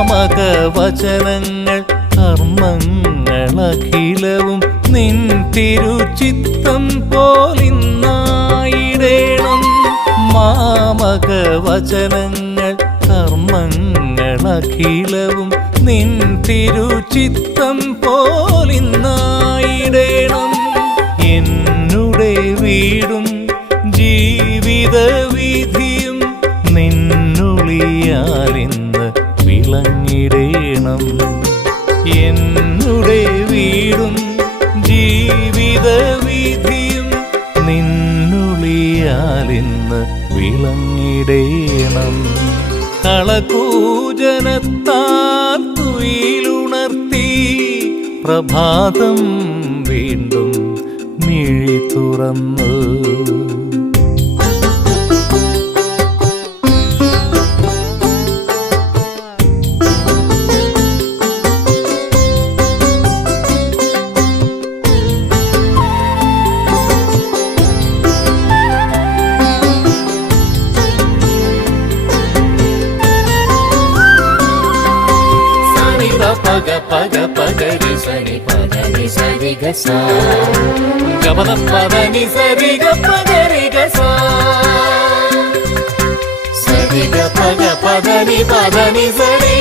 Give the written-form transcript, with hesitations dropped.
മാമക വചനങ്ങൾ കർമ്മങ്ങളഖിലവും നിൻ തിരുചിത്തം പോലിന്നായിടേണം. മാമക വചനങ്ങൾ കർമ്മങ്ങളഖിലവും നിൻ തിരുചിത്തം പോലിന്നായിടേണം. എന്നുടെ വീടും ജീവിത വിധിയും നിന്നുളിയാലിന്ന് വിളങ്ങിടേണം. എന്നുടെ വീടും ജീവിത വിധിയും നിന്നുളിയാലിന്ന് വിളങ്ങിടേണം. കളകൂജനത്താൽ തുയിലുണർത്തി പ്രഭാതം വീണ്ടും മിഴി തുറന്നു. పగ పగ పగరి సరి పదని సరి గసా గమన పదని సరి గ పగరి గసా సరి గ పగ పదని పదని సరి